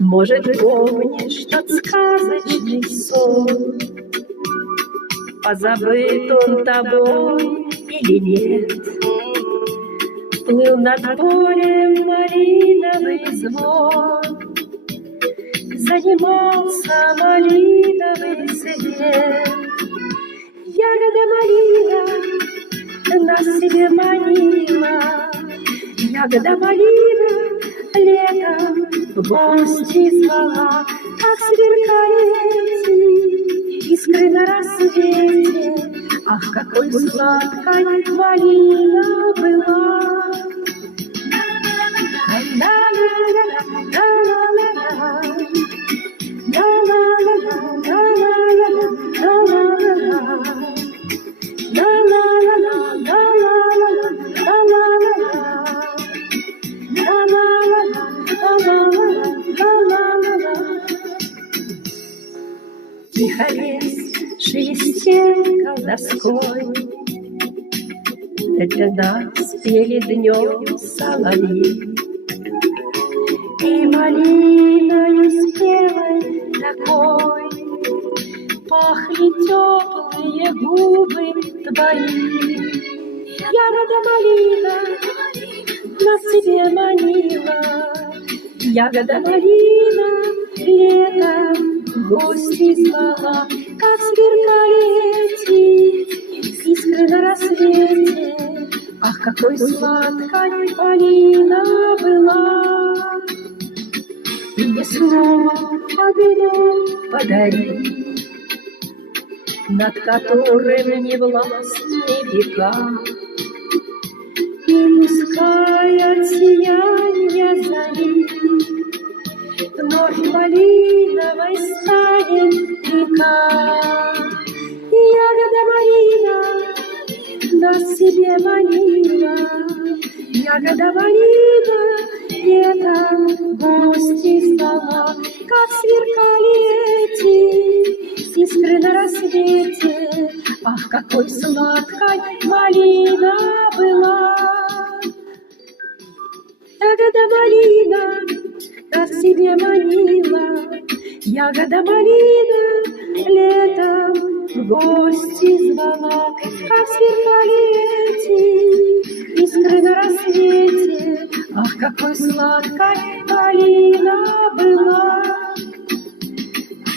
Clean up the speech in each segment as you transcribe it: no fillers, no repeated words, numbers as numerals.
Может, помнишь тот сказочный сон? Позабыт он тобой или нет? Плыл над полем малиновый звон, занимался малиновый свет. Ягода малина нас себе манила, ягода малина летом в гости звала, как сверкали эти искры на рассвете. Ах, какой сладкой малина была! Тихо лес шелестел колдовской, для нас пели днем соловьи. И малиною спелой такой пахли теплые губы твои. Ягода малина нас себе манила, ягода малина летом в гости звала, как сверкали эти искры на рассвете. Ах, какой сладкой малина была! И мне слово одно подари, над которым не властны века. И пускай от сияния зари вновь малиновой станет река. Ягода малина нас себе манила, ягода малина летом в гости звала, как сверкали эти искры на рассвете. Ах, какой сладкой малина была! Ягода малина нас себе манила, ягода малина летом в гости звала, как сверкали эти искры на рассвете. Ах, какой сладкой малина была!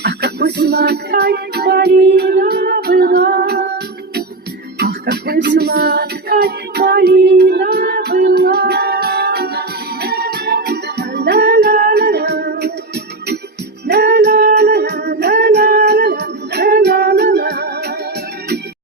Ах, какой сладкой малина была! Ах, какой сладкой